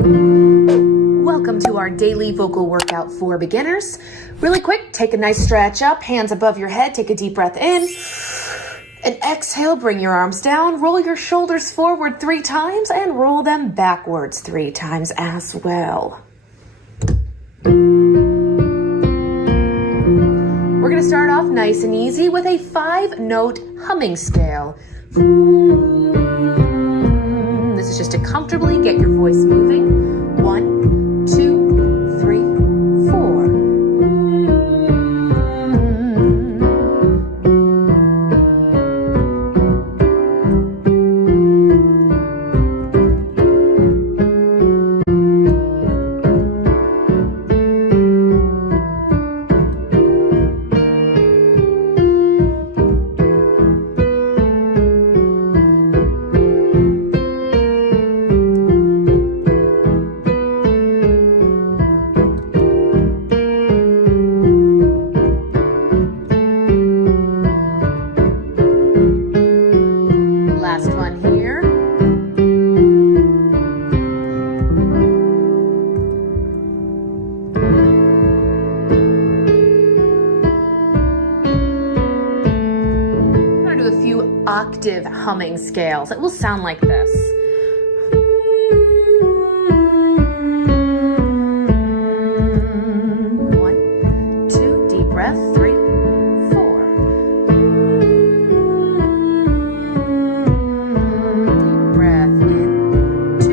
Welcome to our daily vocal workout for beginners. Really quick, take a nice stretch up, hands above your head, take a deep breath in. And exhale, bring your arms down, roll your shoulders forward 3 times and roll them backwards 3 times as well. We're going to start off nice and easy with a 5-note humming scale. This is just to comfortably get your voice moving. 1, 2, 3, 4. Octave humming scales. It will sound like this. 1, 2, deep breath, 3, 4. Deep breath in, 2,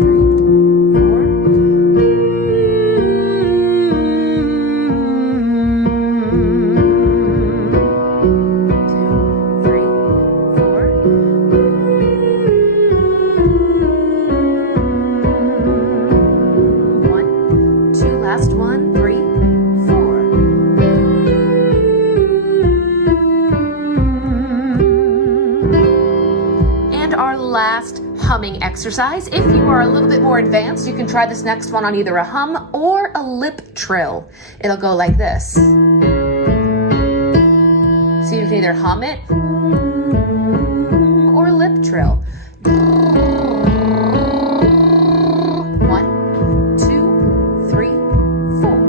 3, 4. Last one, 3, 4. And our last humming exercise. If you are a little bit more advanced, you can try this next one on either a hum or a lip trill. It'll go like this. So you can either hum it or lip trill. 1, 2, 3, 4.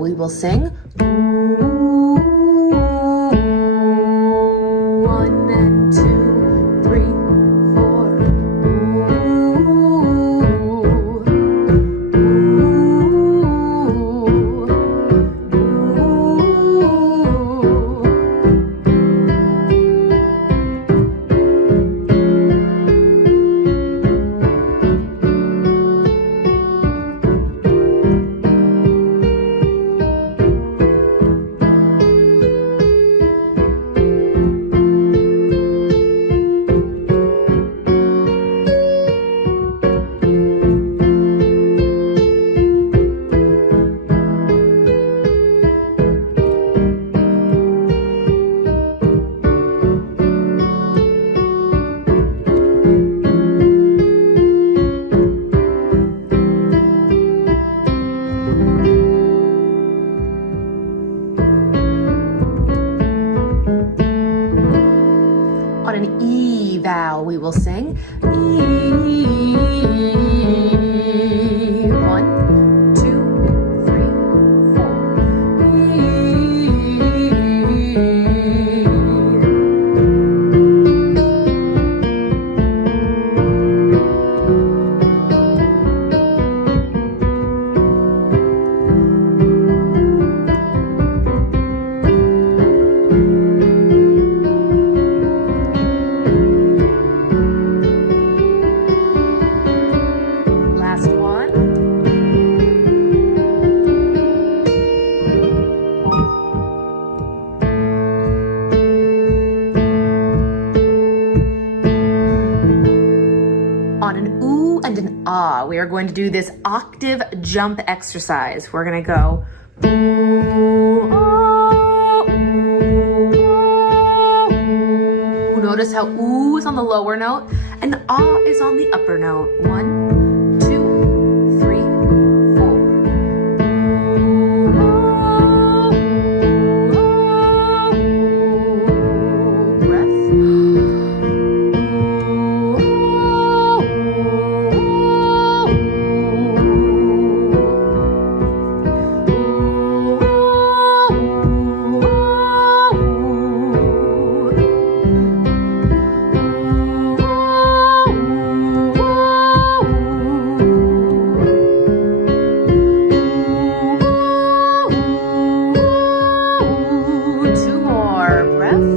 We will sing. Ooh, 1 and 2, 3, 4. On an E vowel, we will sing. E. 1, 2, 3, 4. E. ah. We are going to do this octave jump exercise. We're gonna go ooh, ah, ooh, ah, ooh. Notice how ooh is on the lower note and ah is on the upper note. 1, 2, 3, 4. Ooh, ah, ooh, ah, ooh. Breath. Two more. Breath.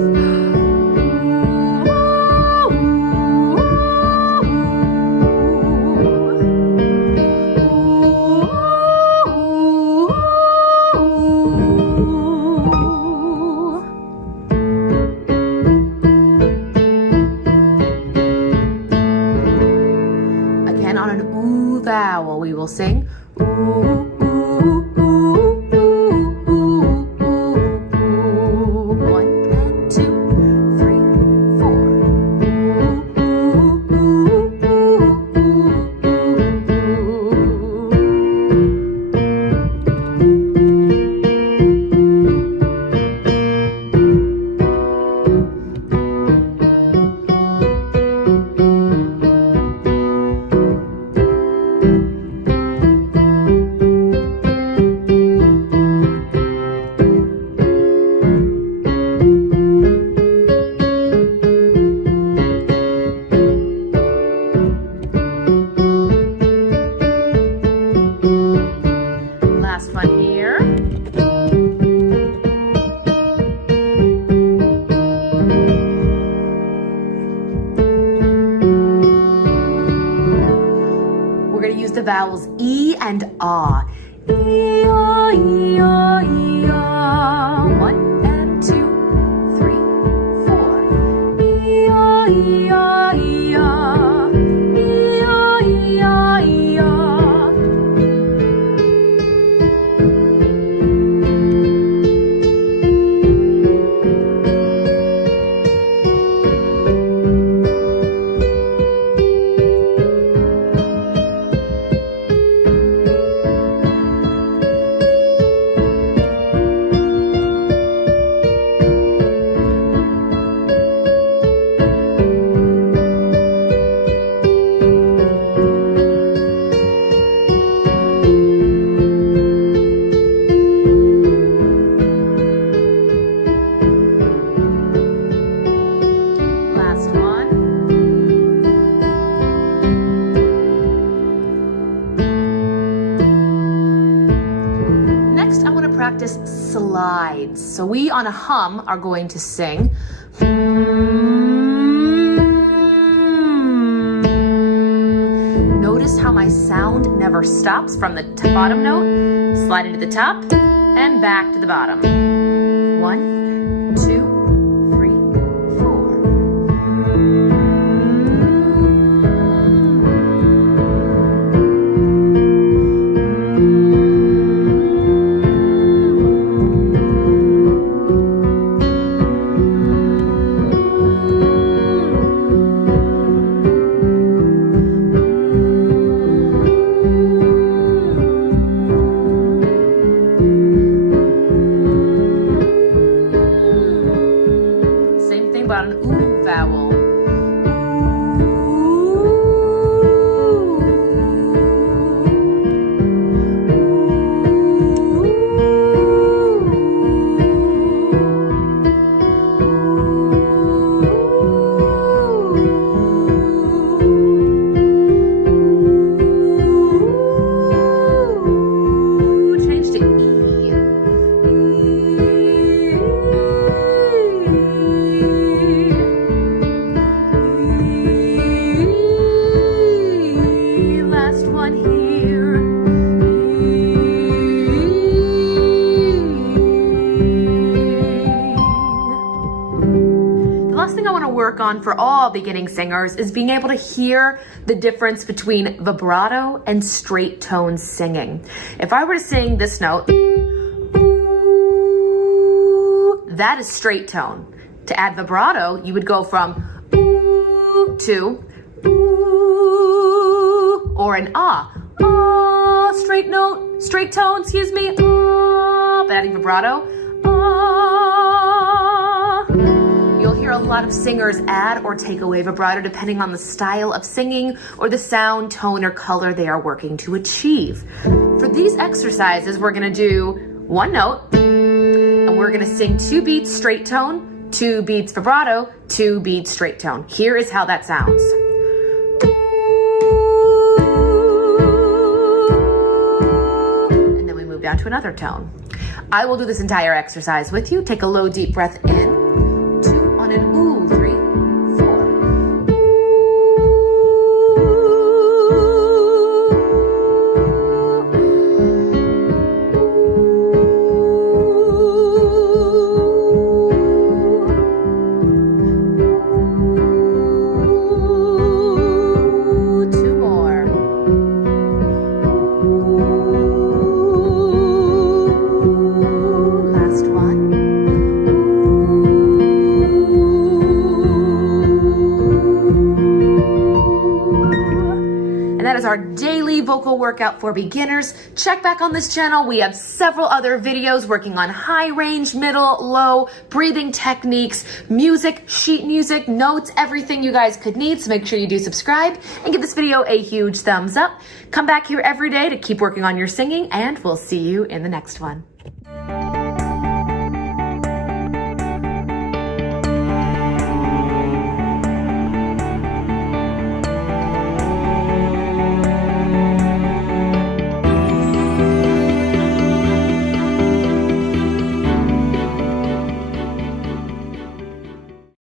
Again, on an ooh vowel, we will sing ooh, ooh, ooh, ooh, ooh, ooh. 1 and 2, 3, 4. Ooh, ooh, ooh, ooh, Last one here. We're going to use the vowels E and ah. E, ah, E, ah, E, ah. 1 and 2, 3, 4. E, ah, E, ah, E, ah. E, ah, E, ah, E, ah. Last one. Next, I want to practice slides. So we on a hum are going to sing. Notice how my sound never stops from the bottom note, slide into the top, and back to the bottom. 1, 2, 3, 4. work on for all beginning singers is being able to hear the difference between vibrato and straight tone singing. If I were to sing this note, that is straight tone. To add vibrato, you would go from to or an straight note, straight tone, excuse me, but adding vibrato, You'll hear a lot of singers add or take away vibrato depending on the style of singing or the sound, tone, or color they are working to achieve. For these exercises, we're gonna do one note, and we're gonna sing 2 beats straight tone, 2 beats vibrato, 2 beats straight tone. Here is how that sounds. And then we move down to another tone. I will do this entire exercise with you. Take a low, deep breath in. 2 on an ooh, 3, 4. Two more. Last one. That is our daily vocal workout for beginners. Check back on this channel. We have several other videos working on high range, middle, low, breathing techniques, music, sheet music, notes, everything you guys could need. So make sure you do subscribe and give this video a huge thumbs up. Come back here every day to keep working on your singing, and we'll see you in the next one.